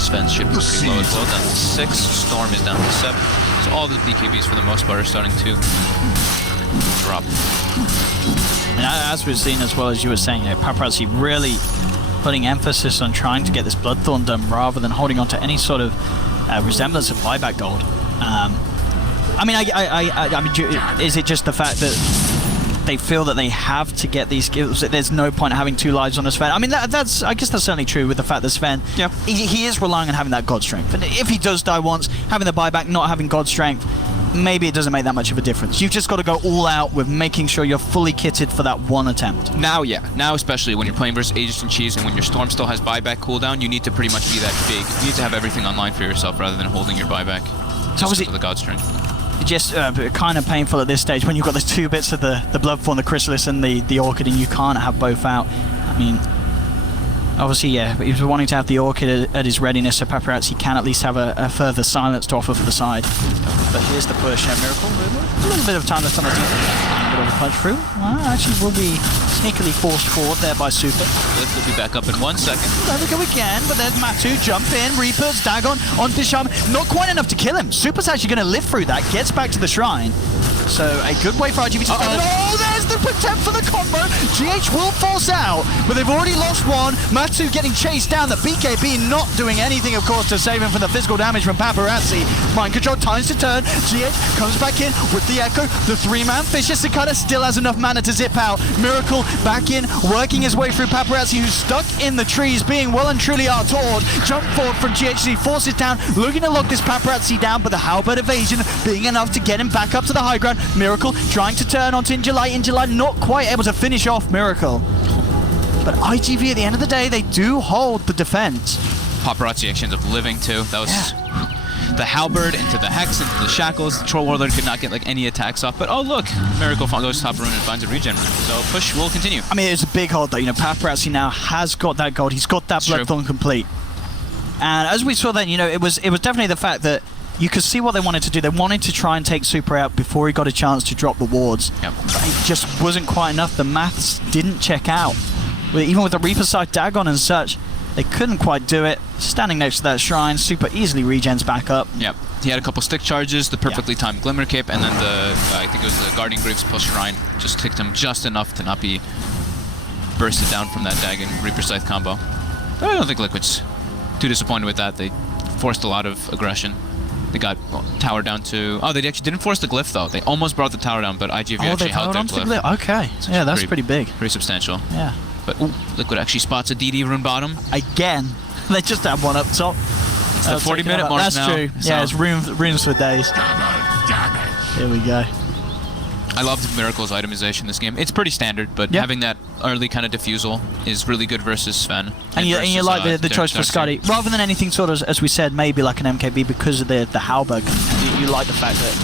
Sven's should be pretty low as well, down to 6. Storm is down to 7. So all the BKBs for the most part are starting to drop. And as we've seen, as well as you were saying, Paparazzi really putting emphasis on trying to get this Bloodthorn done rather than holding on to any sort of resemblance of buyback gold. I mean, is it just the fact that they feel that they have to get these kills? There's no point having 2 lives on a Sven. I mean, I guess that's certainly true with the fact that Sven, yeah, he is relying on having that God Strength. And if he does die once, having the buyback, not having God Strength, maybe it doesn't make that much of a difference. You've just got to go all out with making sure you're fully kitted for that one attempt. Now, yeah. Now, especially when you're playing versus Aegis and Cheese, and when your Storm still has buyback cooldown, you need to pretty much be that big. You need to have everything online for yourself rather than holding your buyback. So was it the God Strength? Just kind of painful at this stage when you've got those 2 bits of the Bloodthorn, the Chrysalis, and the Orchid, and you can't have both out. I mean, obviously, yeah, he was wanting to have the Orchid at his readiness, so Paparazzi can at least have a further silence to offer for the side. But here's the push, Miracle. A little bit of time left on the team. A bit of a punch through. Well, actually, will be sneakily forced forward there by Super. Lift will be back up in 1 second. There we go again, but there's Matu, jump in, Reapers, Dagon onto Shaman. Not quite enough to kill him. Super's actually going to live through that, gets back to the shrine. So a good way for RGB to spend it. Oh, there's the attempt for the combo. GH will force out, but they've already lost one. Matu getting chased down. The BKB not doing anything, of course, to save him from the physical damage from Paparazzi. Mind control, times to turn. GH comes back in with the Echo. The 3-man Fissure. Sakata still has enough mana to zip out. Miracle back in, working his way through Paparazzi, who's stuck in the trees, being well and truly outawed. Jump forward from GHC, forces down, looking to lock this Paparazzi down, but the Halberd evasion being enough to get him back up to the high ground. Miracle trying to turn onto Injalight. Injalight not quite able to finish off Miracle. But IGV, at the end of the day, they do hold the defense. Paparazzi actually ends up living too. That was the Halberd into the Hex, into the Shackles. The Troll Warlord could not get like any attacks off. But oh look, Miracle goes top rune and finds a regen rune. So push will continue. I mean, it's a big hold though. You know, Paparazzi now has got that gold. He's got that Bloodthorn complete. And as we saw then, you know, it was definitely the fact that you could see what they wanted to do. They wanted to try and take Super out before he got a chance to drop the wards. Yep. But it just wasn't quite enough. The maths didn't check out. Even with the Reaper side Dagon and such, they couldn't quite do it. Standing next to that shrine, Super easily regens back up. Yep. He had a couple stick charges, the perfectly timed Glimmer Cape, and then the, I think it was the Guardian Greaves plus Shrine just ticked him just enough to not be bursted down from that Dagon Reaper Scythe combo. But I don't think Liquid's too disappointed with that. They forced a lot of aggression. They got tower down to... Oh, they actually didn't force the glyph, though. They almost brought the tower down, but IGV actually held their glyph. Okay. Yeah, that's pretty big. Pretty substantial. Yeah. But ooh, Liquid actually spots a DD rune bottom. Again. They just have one up top. It's the 40-minute mark That's now. true. So. Yeah, it's runes for days. Here we go. I love Miracle's itemization this game. It's pretty standard, but having that early kind of diffusal is really good versus Sven. And you like the choice for Scotty. Rather than anything sort of, as we said, maybe like an MKB because of the Halberg. You like the fact that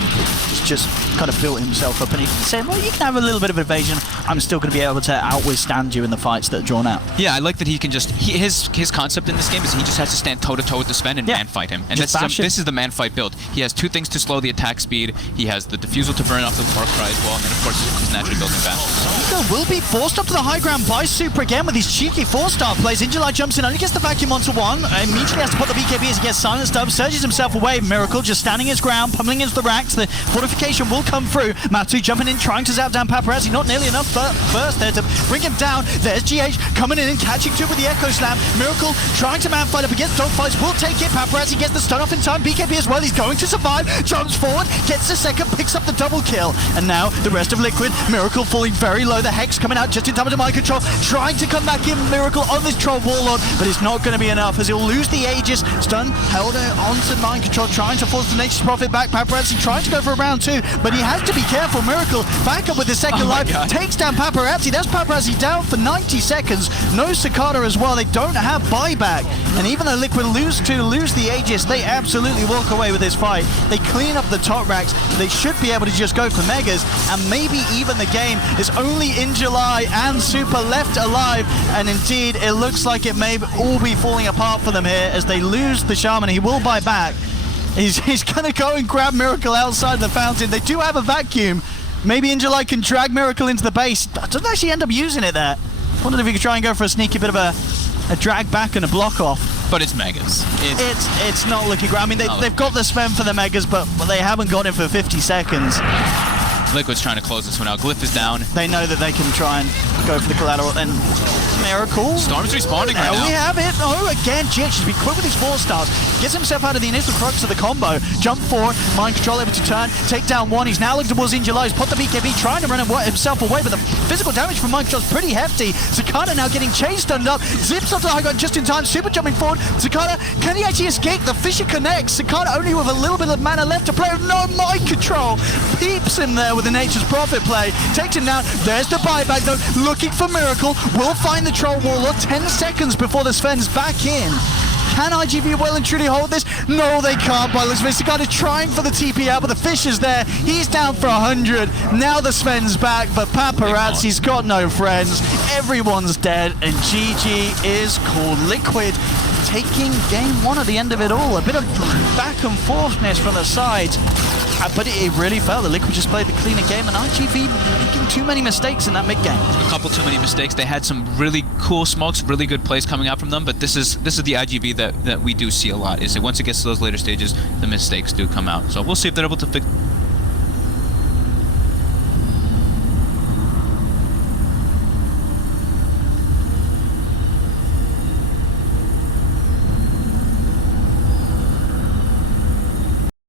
he's just kind of built himself up and he's saying, well, you can have a little bit of evasion. I'm still going to be able to outwithstand you in the fights that are drawn out. Yeah, I like that he can just... his concept in this game is he just has to stand toe-to-toe with the Sven and man-fight him. And this is the man-fight build. He has two things to slow the attack speed. He has the diffusal to burn off the Warcry as well, and then, of course, he's naturally building Bastion. Nico will be forced up to the high ground by Super again with his cheeky 4-star plays. Injuli jumps in, only gets the vacuum onto one. Immediately has to put the BKB as he gets silenced up. Surges himself away. Miracle just standing his ground, pummeling into the racks. The fortification will come through. Matsu jumping in, trying to zap down Paparazzi. Not nearly enough first there to bring him down. There's GH coming in and catching two with the Echo Slam. Miracle trying to man-fight up against Dogfights. Will take it. Paparazzi gets the stun off in time. BKB as well. He's going to survive. Jumps forward, gets the second, picks up the double kill. And now the rest of Liquid. Miracle falling very low. The Hex coming out just in time to mind control. Trying to come back in. Miracle on this Troll Warlord, but it's not going to be enough as he'll lose the Aegis. Stun held onto mind control, trying to force the Nature's Prophet back. Paparazzi trying to go for a round two, but he has to be careful. Miracle back up with the second life. Takes down Paparazzi. That's Paparazzi down for 90 seconds. No Cicada as well. They don't have buyback. And even though Liquid lose the Aegis, they absolutely walk away with this fight. They clean up the top racks. They should be able to just go for Megas, and maybe even the game is only Injuli and Super left alive. And indeed, it looks like it may all be falling apart for them here as they lose the Shaman. He will buy back. He's going to go and grab Miracle outside the fountain. They do have a vacuum. Maybe Injuli can drag Miracle into the base. Doesn't actually end up using it there. Wondered if he could try and go for a sneaky bit of a drag back and a block off. But it's Megas. It's not looking great. I mean, they've got the Sven for the Megas, but they haven't got it for 50 seconds. Liquid's trying to close this one out. Glyph is down. They know that they can try and go for the collateral, and Miracle. Storm's respawning right now. We have it. Oh, again, GH has been quick with his 4-stars. Gets himself out of the initial crux of the combo. Jump forward, mind control able to turn, take down one. He's now looking towards Injuli. He's put the BKB, trying to run himself away, but the physical damage from mind control is pretty hefty. Cicada now getting chased stunned up. Zips up to the high ground just in time. Super jumping forward. Cicada, can he actually escape? The Fissure connects. Cicada only with a little bit of mana left to play. No mind control. Peeps him there with the Nature's Prophet play. Takes him down. There's the buyback though. Looking for Miracle. Will find the Troll Warlord 10 seconds before the Sven's back in. Can IGV well and truly hold this? No, they can't. By looks of it, Cicada trying for the TP out, but the Fissure's there. He's down for 100. Now the Sven's back, but Paparazzi's got no friends. Everyone's dead, and GG is called. Liquid taking game one at the end of it all. A bit of back and forthness from the sides. But it really felt that Liquid just played the cleaner game, and IGV making too many mistakes in that mid game. A couple too many mistakes. They had some really cool smokes, really good plays coming out from them, but this is the IGV that we do see a lot, is that once it gets to those later stages, the mistakes do come out. So we'll see if they're able to